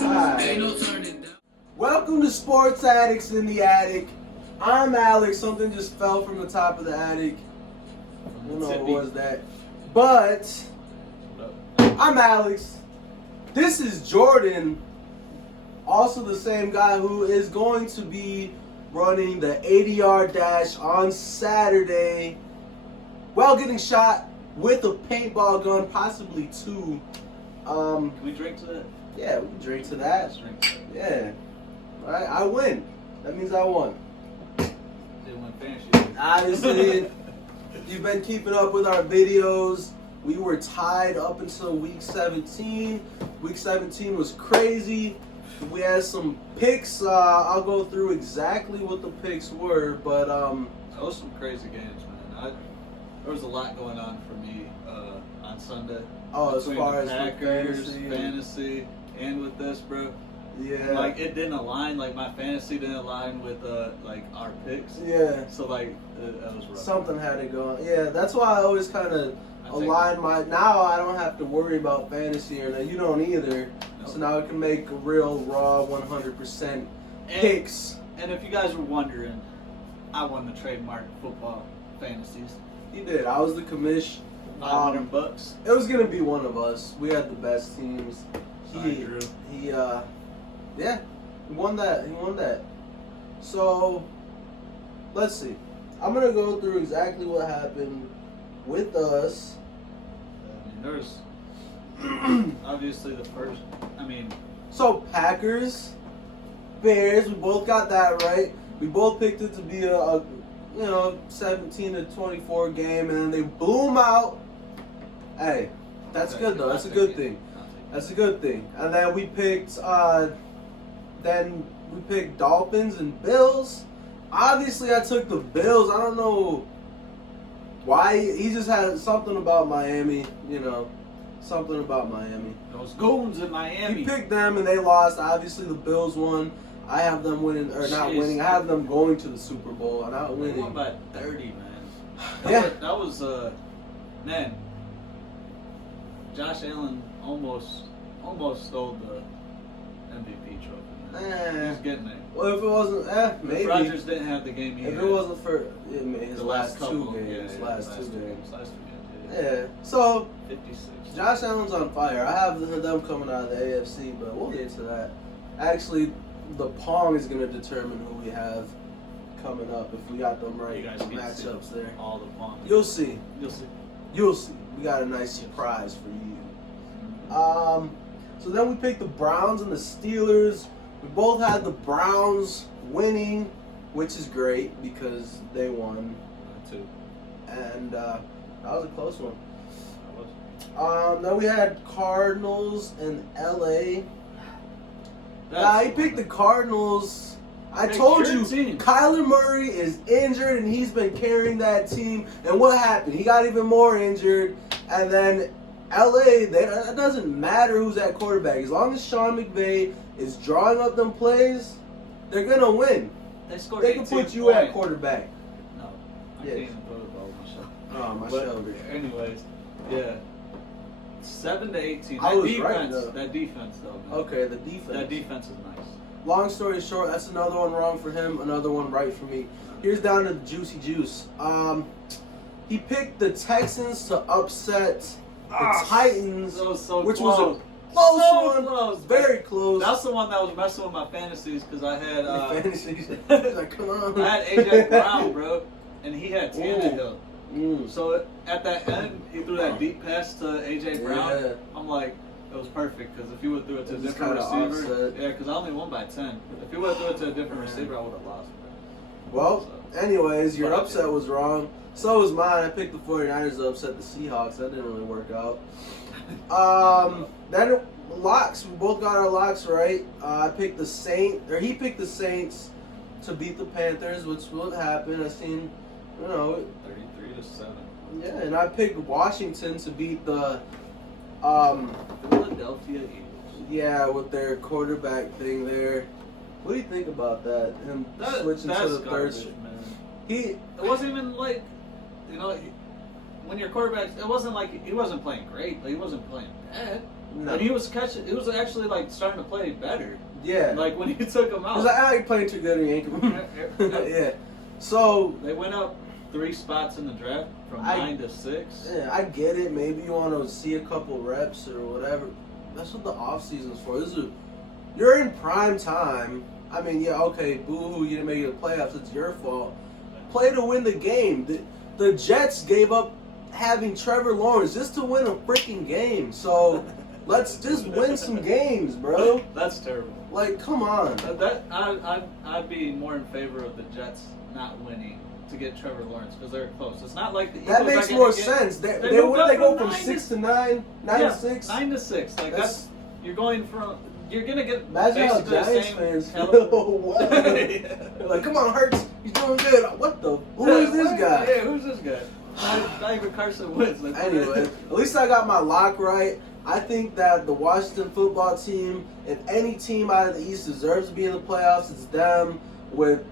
Alright. Welcome to Sports Addicts in the Attic. I'm Alex. Something just fell from the top of the attic. I don't know what was that. But I'm Alex. This is Jordan. Also the same guy who is going to be running the 80-yard dash on Saturday while getting shot with a paintball gun, possibly two. Can we drink to that? Yeah, we can drink to that. Let's drink to that. Yeah. Alright, I win. That means I won. Didn't win fantasy. Obviously, you've been keeping up with our videos. We were tied up until week 17. Week 17 was crazy. We had some picks. I'll go through exactly what the picks were, but That was some crazy games, man. There was a lot going on for me on Sunday. oh, as Between far the as Packers, fantasy, fantasy, and with this, bro. yeah, Like it didn't align. Like my fantasy didn't align with like our picks. yeah, So like that was rough. something had to go on. Yeah, that's why I always kind of align my. Now I don't have to worry about fantasy, or you don't either. Nope. So now I can make real raw 100% picks. And if you guys were wondering, I won the trademark football fantasies. You did. I was the commish. $500. It was gonna be one of us. We had the best teams. Sorry, Drew. Yeah, he won that. He won that. So, let's see. I'm gonna go through exactly what happened with us. I mean, there's obviously the first. I mean, So Packers, Bears. We both got that right. We both picked it to be a 17 to 24 game, and then they blew them out. Hey, that's good though. That's a good thing. That's a good thing. And then we picked Dolphins and Bills. Obviously, I took the Bills. I don't know why. He just had something about Miami. Something about Miami. Those goons in Miami. He picked them and they lost. Obviously, the Bills won. I have them winning or not winning. I have them going to the Super Bowl and not They winning. won by 30, man. Yeah. That was man. Josh Allen almost stole the MVP trophy. Man. He's getting it. Well, if it wasn't, maybe. If Rodgers didn't have the game he If had. it wasn't for his The last couple, two games, yeah, last two games. Last 2 games. Yeah. So 56. Josh Allen's on fire. I have them coming out of the AFC, but we'll get to that. Actually, the Pong is going to determine who we have coming up if we got them right. You guys can see Matchups there. all the Pong. You'll see. You'll see. You'll see. We got a nice surprise for you. So then we picked the Browns and the Steelers. We both had the Browns winning, which is great because they won. Too. And that was a close one. That was. Then we had Cardinals and LA. That's He picked the Cardinals. I Picked told your you, team. Kyler Murray is injured and he's been carrying that team. And what happened? He got even more injured. And then LA, it doesn't matter who's at quarterback. As long as Sean McVay is drawing up them plays, they're going to win. They scored They can 18 put you at points. quarterback. No, I Yes. can't even put it all myself. Oh, my But shoulder. anyways, yeah. 7 to 18. I That was defense, right, though. That defense, though, man. Okay, the defense. That defense is nice. Long story short, that's another one wrong for him, another one right for me. Here's down to the juicy juice. He picked the Texans to upset the Titans, That was so which close. was a close So one, close. very close. That's the one that was messing with my fantasies because I had Fantasy. Like, come on. I had AJ Brown, bro, and he had Tannehill. So at that end, he threw that deep pass to AJ Brown. Yeah. I'm like, it was perfect because if he would have threw it to a It was different kinda receiver, offset. yeah, because I only won by 10. If he would have threw it to a different receiver, I would have lost. Well, anyways, your But I upset did. was wrong. So was mine. I picked the 49ers to upset the Seahawks. That didn't really work out. Then locks. We both got our locks right. I picked the he picked the Saints to beat the Panthers, which will happen. I seen, 33 to 7. yeah, and I picked Washington to beat the, Philadelphia Eagles. yeah, with their quarterback thing there. What do you think about that? Him switching to That's the third. garbage, man. It wasn't even like, when your quarterback, it wasn't like he wasn't playing great, but he wasn't playing bad. No. And he was actually like starting to play better. Yeah. Like when he took him out. He's like, I ain't playing too good in Yankee. Yeah. So they went up 3 spots in the draft from 9 to 6. Yeah, I get it. Maybe you want to see a couple reps or whatever. That's what the off season's for. You're in prime time. I mean, yeah, okay, boo-hoo, you didn't make it to the playoffs. It's your fault. Play to win the game. The Jets gave up having Trevor Lawrence just to win a freaking game. So let's just win some games, bro. That's terrible. Like, come on. I'd be more in favor of the Jets not winning to get Trevor Lawrence because they're close. It's not like the Eagles that makes more sense. They go from 6 to 9, 9 to 6, 9 to 6. Like that's you're going from. You're gonna get imagine how Giants fans feel. Like, come on, Hurts, he's doing good. What the? Who is this guy? Yeah, who's this guy? Not even Carson Wentz. Like, anyway, at least I got my lock right. I think that the Washington football team, if any team out of the East deserves to be in the playoffs, it's them. With,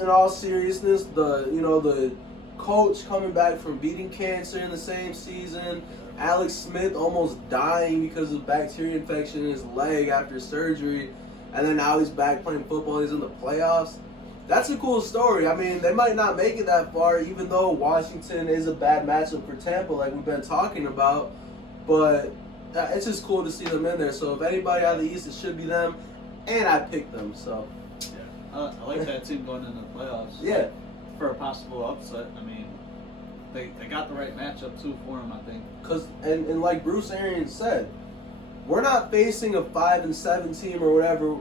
in all seriousness, the coach coming back from beating cancer in the same season. Alex Smith almost dying because of bacteria infection in his leg after surgery, and then now he's back playing football. He's in the playoffs. That's a cool story. I mean, they might not make it that far, even though Washington is a bad matchup for Tampa, like we've been talking about. But it's just cool to see them in there. So if anybody out of the East, it should be them, and I picked them. So yeah, I like that team going into the playoffs. Yeah, for a possible upset. I mean. They got the right matchup too for him, I think. And like Bruce Arians said, we're not facing a 5-7 team or whatever.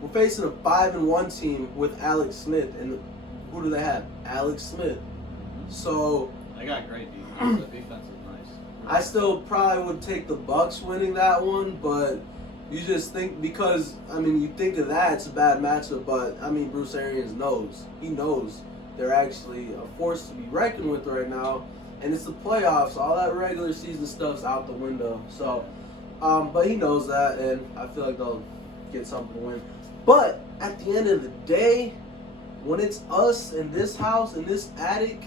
We're facing a 5-1 team with Alex Smith, and who do they have? Alex Smith. So they got great defense. The defense is nice. I still probably would take the Bucks winning that one, but you just think because you think of that, it's a bad matchup. But Bruce Arians knows. He knows. They're actually a force to be reckoned with right now, and it's the playoffs. All that regular season stuff's out the window. So, but he knows that, and I feel like they'll get something to win. But at the end of the day, when it's us in this house, in this attic,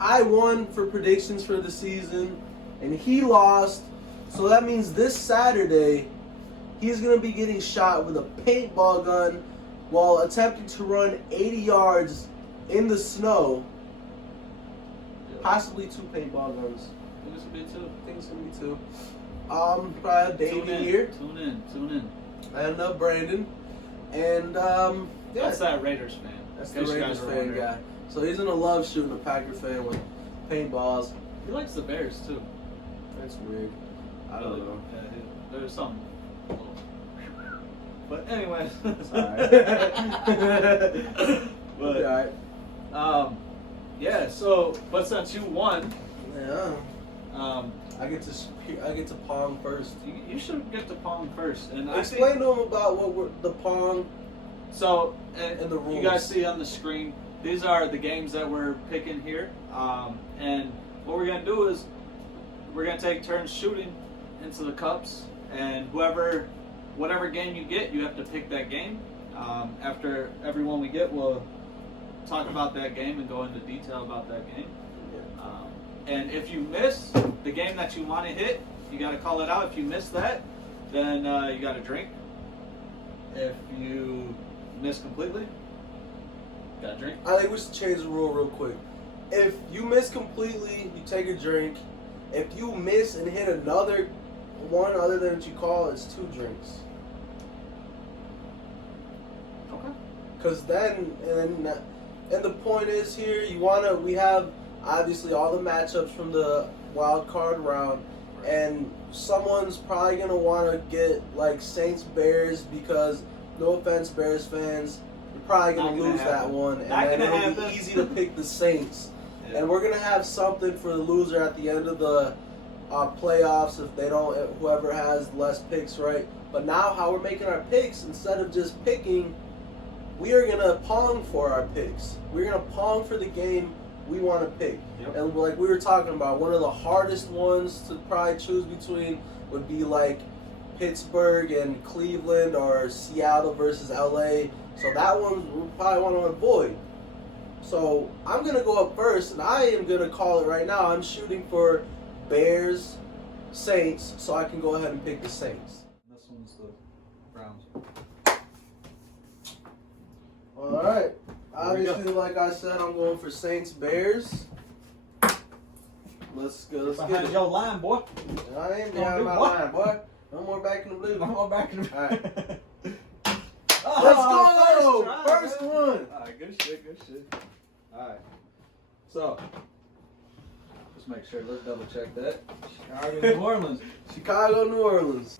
I won for predictions for the season, and he lost. So that means this Saturday, he's going to be getting shot with a paintball gun while attempting to run 80 yards in the snow. Possibly 2 paintball guns. I think it's going to be 2. I think it's going to be 2. Probably Davey here. Tune in. And Brandon. And, yeah. That's that Raiders fan. That's the Raiders fan guy. So he's going to love shooting a Packer fan with paintballs. He likes the Bears, too. That's weird. I don't know. Yeah, there's something. But anyways, it's alright. But alright. Yeah. So, but since you won, yeah, I get to Pong first. You should get to Pong first, and explain to him about the Pong. So, and the rules. You guys see on the screen. These are the games that we're picking here, and what we're gonna do is we're gonna take turns shooting into the cups, and whatever game you get, you have to pick that game. After every one we get, we'll talk about that game and go into detail about that game. And if you miss the game that you want to hit, you got to call it out. If you miss that, then you got to drink. If you miss completely, you got to drink. I think we should change the rule real quick. If you miss completely, you take a drink. If you miss and hit another one other than what you call, it's 2 drinks. Okay. Because then, and the point is here, we have obviously all the matchups from the wild card round, and someone's probably gonna want to get like Saints Bears because, no offense, Bears fans, you're probably gonna lose that one, and then it'll be easy to pick the Saints. Yeah. And we're gonna have something for the loser at the end of the playoffs if they don't, whoever has less picks, right? But now how we're making our picks, instead of just picking, we are gonna Pong for our picks. We're gonna Pong for the game we want to pick. Yep. And like we were talking about, one of the hardest ones to probably choose between would be like Pittsburgh and Cleveland, or Seattle versus LA. So that one we probably want to avoid. So I'm gonna go up first, and I am gonna call it right now. I'm shooting for Bears Saints, so I can go ahead and pick the Saints. This one's the Browns. All right. Obviously, like I said, I'm going for Saints Bears. Let's go. Let's get it. Your line, boy. I ain't behind my line, boy. No more back in the blue. No more back in the. All right. Oh, Let's go. try, First man. one. All right, good shit, good shit. All right. So, just make sure. Let's double check that. Chicago, New Orleans. Chicago, New Orleans.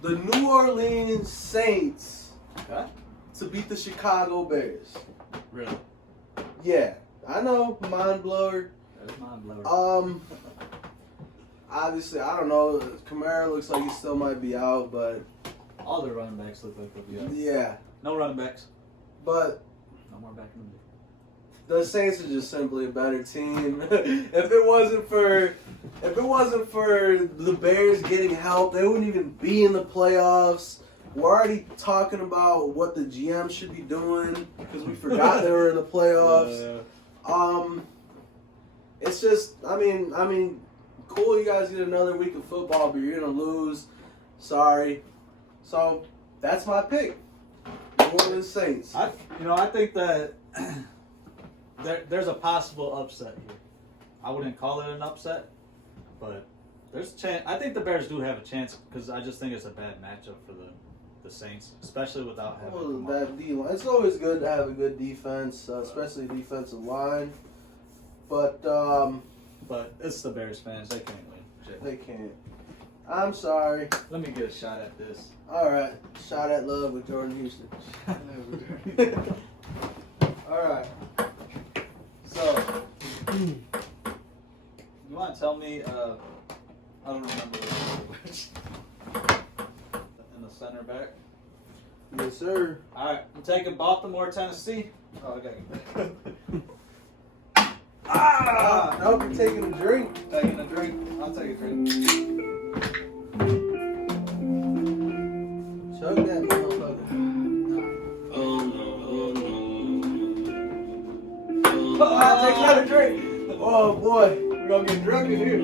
The New Orleans Saints Okay. to beat the Chicago Bears. Really? Yeah, I know, mind blower. That's mind blowing. Obviously, I don't know. Kamara looks like he still might be out, but All the running backs look like they'll be out. yeah. No running backs. But No more back in the blue. the Saints are just simply a better team. If it wasn't for the Bears getting help, they wouldn't even be in the playoffs. We're already talking about what the GM should be doing because we forgot they were in the playoffs. It's just, I mean, cool. You guys get another week of football, but you're gonna lose. Sorry. So that's my pick. New Orleans Saints. I think that there's a possible upset here. I wouldn't call it an upset, but there's a chance. I think the Bears do have a chance because I just think it's a bad matchup for the Saints, especially without having. Well, that D-line. It's always good to have a good defense, especially defensive line. But it's the Bears fans. They can't win. Shit. they can't. I'm sorry. Let me get a shot at this. All right, shot at love with Jordan Houston. All right. So, you want to tell me? I don't remember which. In the center back. Yes, sir. All right, I'm taking Baltimore, Tennessee. Oh, I got you. Nope, you're taking a drink. Taking a drink. I'll take a drink. Chug that motherfucker. I'll take another drink. Oh boy, We're gonna get drunk in here.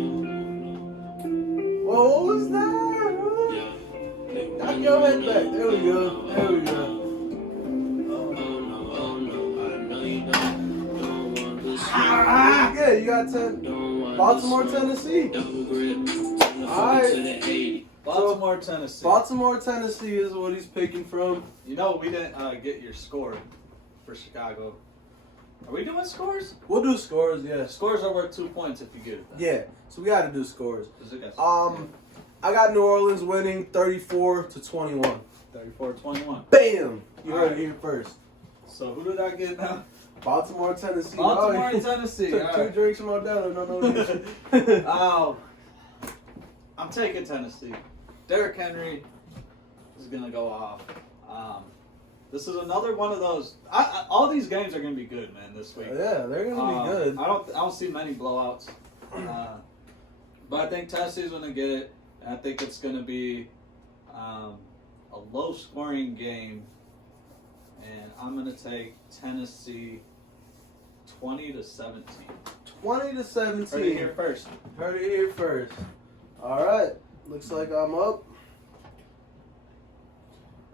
whoa, what was that? Knock your head back. There we go. There we go. Yeah, you got 10. Baltimore, Tennessee. Alright. Baltimore, Tennessee. Baltimore, Tennessee is what he's picking from. You know, we didn't get your score for Chicago. Are we doing scores? We'll do scores, yeah. Scores are worth 2 points if you get it. Yeah, so we got to do scores. I I got New Orleans winning 34-21. 34-21. Bam! You heard it here first. So who did I get now? Baltimore, Tennessee. Baltimore Oh, and Tennessee. Took All 2 right. drinks from Modelo. No. I'm taking Tennessee. Derrick Henry is gonna go off. This is another one of those. All these games are gonna be good, man. This week. Yeah, they're gonna be good. I don't see many blowouts. But I think Tennessee's gonna get it. And I think it's gonna be a low-scoring game, and I'm gonna take Tennessee 20-17. 20-17. Heard it here first. Heard it here first. All right. Looks like I'm up.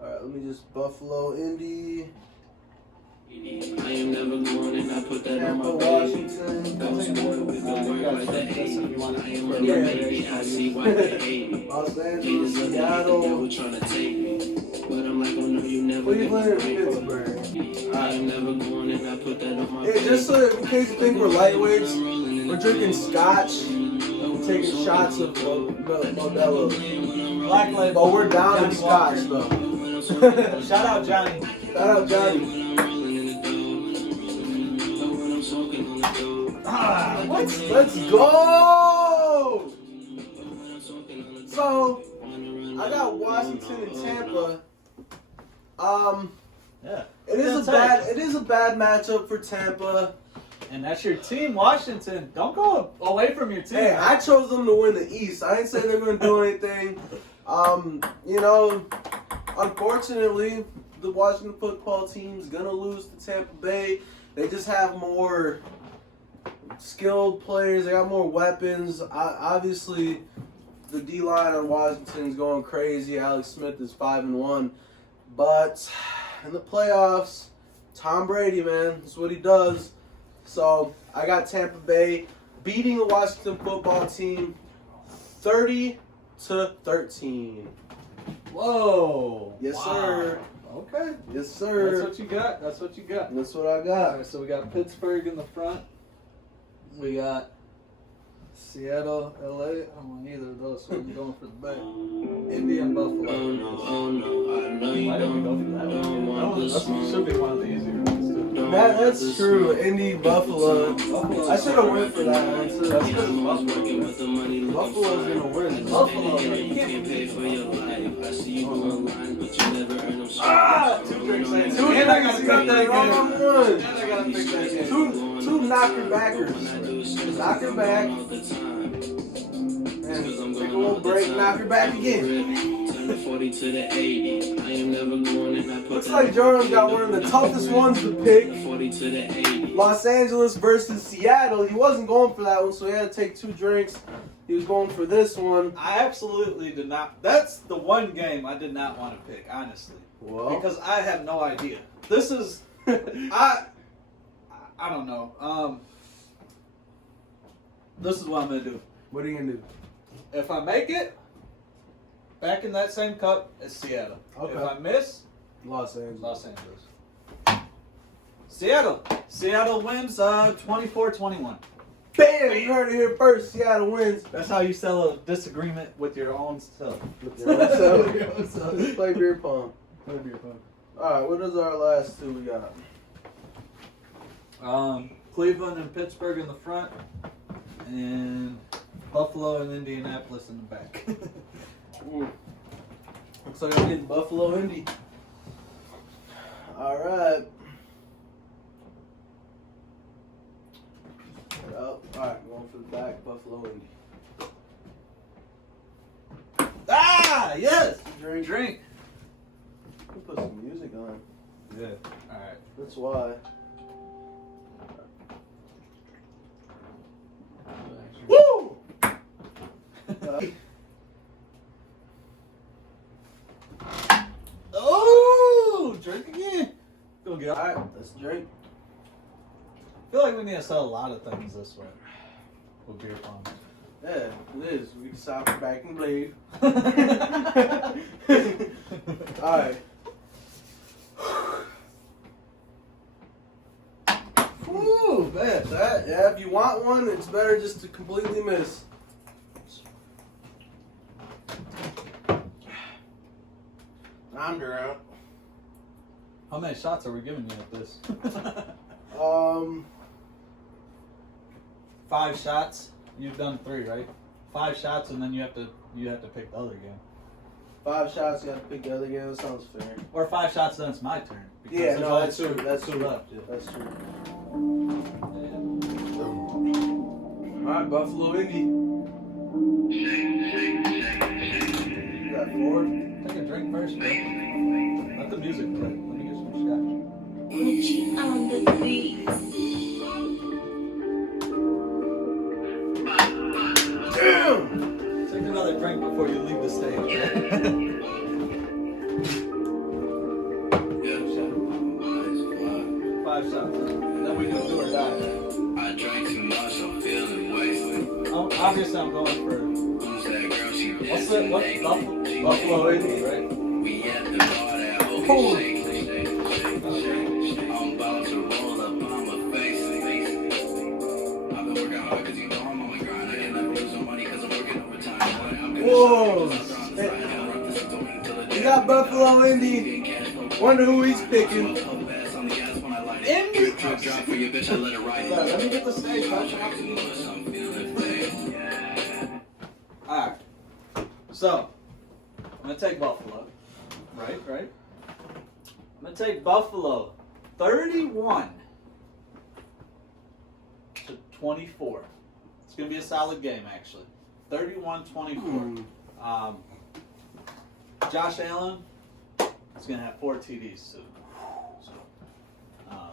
All right. Let me just Buffalo, Indy, I am never going and I put that on Tampa, my baby. Washington, Don't spoil with the word like the hate. I am on the Yeah. baby, I see why they hate me. Los Haters Angeles, look at me, they Seattle, were trying to take me. But I'm like, oh no, you never Cleveland, and get me. Pittsburgh. I am never going and I put that on my Yeah, baby. just so in case you think we're lightweights, we're drinking scotch. We're taking shots of Modelo. Black Label. But we're down in Johnny scotch, Walker. though. Shout out Johnny. Shout out Johnny. Let's go! So, I got Washington and Tampa. Yeah. It is a bad matchup for Tampa. And that's your team, Washington. Don't go away from your team. Hey, I chose them to win the East. I didn't say they're going to do anything. Unfortunately, the Washington football team's going to lose to Tampa Bay. They just have more skilled players. They got more weapons. Obviously, The D-line on Washington's going crazy. Alex Smith is 5-1. But in the playoffs, Tom Brady, man, that's what he does. So I got Tampa Bay beating the Washington football team 30-13. Whoa. Yes, Wow. sir. Okay. Yes, sir. That's what you got. That's what you got. That's what I got. All right, so we got Pittsburgh in the front. We got Seattle, LA. I don't want either of those, so I'm going for the back. Indy and Buffalo. Why didn't we go for that one? That should be one of the easier ones, too. That's true. Indy, Buffalo. I should have went for that one, too. That's because Buffalo's going to win. Buffalo, you can't pay for your life. I see you online, but you never earn them. Two drinks. And I gotta pick that game. And I gotta pick that game. Two knocker backers. Knocker back. And take a little break, knocker back again. Looks like Jordan's got one of the toughest ones to pick. Los Angeles versus Seattle. He wasn't going for that one, so he had to take 2 drinks. He was going for this one. I absolutely did not. That's the one game I did not want to pick, honestly. Well, Because I have no idea. This is, I don't know. This is what I'm gonna do. what are you going to do? If I make it, back in that same cup, it's Seattle. Okay. If I miss, Los Angeles. Los Angeles. Seattle. Seattle wins 24-21. Bam! You heard it here first. Seattle wins. That's how you sell a disagreement with your own self. With your own self. Let's play beer pong. Alright, what is our last 2 we got? Cleveland and Pittsburgh in the front, and Buffalo and Indianapolis in the back. Looks like I'm getting Buffalo Indy. Alright. Alright, going for the back, Buffalo Indy. Ah, yes! Drink. We'll put some music on. Yeah. Alright. That's why. Woo! Oh! Drink again. Go get Alright, let's drink. I feel like we need to sell a lot of things this way. With beer pong. Yeah, it is. We can stop it back and blade. Alright. Ooh, man. Yeah, if you want one, it's better just to completely miss. I'm drunk. How many shots are we giving you at this? 5 shots. You've done 3, right? 5 shots, and then you have to pick the other game. 5 shots, you have to pick the other game. That sounds fair. Or 5 shots, then it's my turn. Because Yeah, there's no, only that's true. That's two true. left. Yeah. That's true. Alright, Buffalo Indy. You got 4? Take a drink first, bro. Let the music play. Let me get some scotch. On the beat. Damn! Take another drink before you leave the stage. Five shots. Then we do or die. I drank too much, I'm feeling wasted. Obviously, I'm going for. Who's that girl? She What's that? What? Buffalo 80, right? We at the bar that whole shake, shake, shake, shake. I'm about to roll up on my face. I've been working hard cause you know I'm on my grind. I can never lose some money cause I'm working overtime. Whoa! You got Buffalo Indy. Wonder who he's picking. Indy. Drop for your bitch, I let it ride. Let me get the stage. Alright. So, I'm going to take Buffalo. Right? I'm going to take Buffalo 31-24. It's going to be a solid game, actually. 31-24. Josh Allen is going to have 4 TDs soon.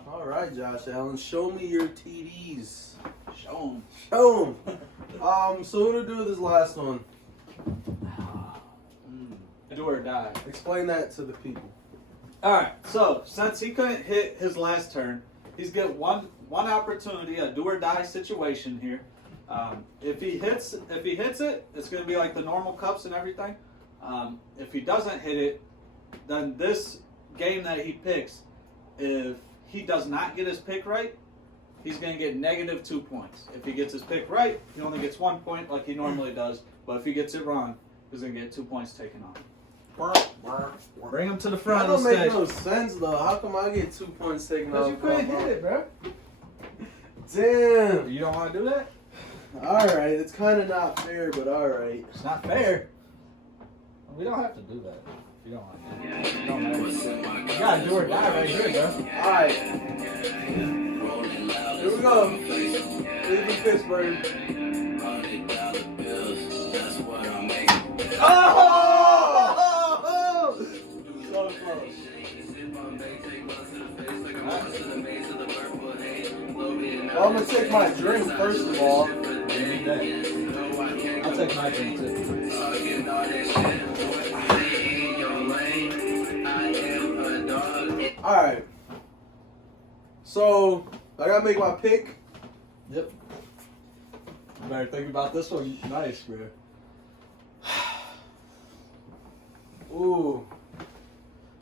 All right, Josh Allen, show me your TDs. Show him. Show 'em. So what do we do with this last one? Do or die. Explain that to the people. All right. So since he couldn't hit his last turn, he's got one opportunity, a do or die situation here. If he hits it, it's going to be like the normal cups and everything. If he doesn't hit it, then this game that he picks, if he does not get his pick right, he's going to get -2 points. If he gets his pick right, he only gets 1 point like he normally does. But if he gets it wrong, he's going to get 2 points taken off. Bring him to the front That of don't the make stage. no sense though. How come I get 2 points taken off? Because you couldn't hit it, bro. Damn. You don't want to do that? Alright, it's kind of not fair, but alright. It's not fair. We don't have to do that. If you don't want to. It don't matter. You gotta do or die right here, bro. Alright. Here we go. Cleveland, Pittsburgh. Oh! So close. Well, I'm gonna take my drink first of all. I'll take my drink too. Alright. So, I gotta make my pick. Yep. You better think about this one. Nice, bro. Ooh.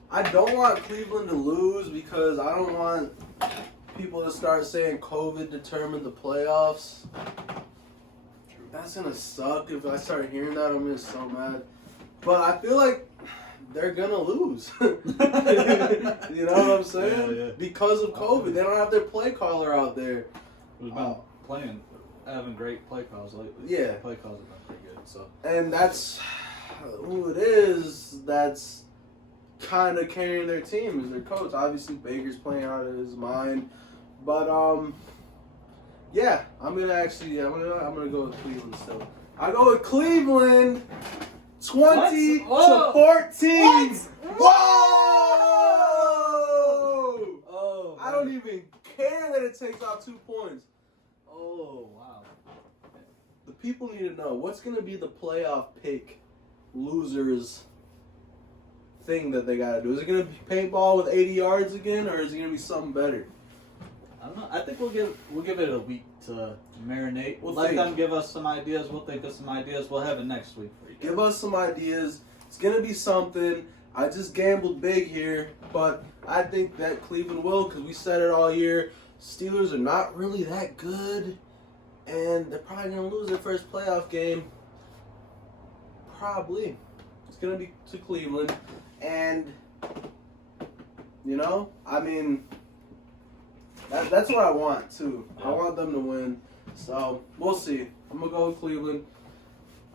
I don't want Cleveland to lose because I don't want people to start saying COVID determined the playoffs. That's gonna suck if I start hearing that. I'm gonna be so mad. But I feel like they're gonna lose. You know what I'm saying? Yeah. Because of COVID. They don't have their play caller out there. Who's been playing, having great play calls lately. Yeah. Play calls have been pretty good. So. And that's who it is that's kind of carrying their team is their coach. Obviously, Baker's playing out of his mind. But, yeah, I'm gonna go with Cleveland still. I go with Cleveland 20 to 14. Whoa! Oh, I don't even care that it takes out 2 points. Oh, wow. The people need to know what's gonna be the playoff pick losers thing that they gotta do. Is it gonna be paintball with 80 yards again, or is it gonna be something better? I don't know. I think we'll give it a week to marinate. We'll let think. them give us some ideas. We'll think of some ideas. We'll have it next week for you. Give us some ideas. It's gonna be something. I just gambled big here, but I think that Cleveland will because we said it all year. Steelers are not really that good, and they're probably gonna lose their first playoff game. Probably. It's gonna be to Cleveland, and you know, I mean, that's what I want too. I want them to win. So we'll see. I'm gonna go with Cleveland.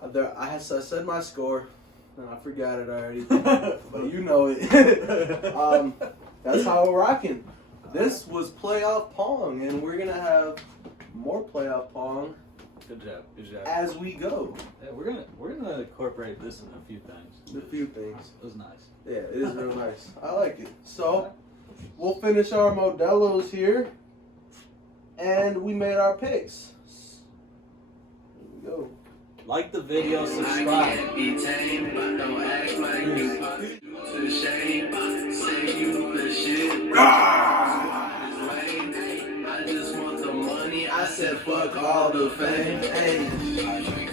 I said my score, and I forgot it already, but you know it. That's how we're rocking. This was playoff Pong, and we're gonna have more playoff Pong. Good job. Good job. As we go. Yeah, we're gonna incorporate this in a few things. A few things. It was nice. Yeah, it is real nice. I like it. So we'll finish our Modelo's here, and we made our picks. Here we go. Like the video, subscribe. I said fuck all the fame. Hey.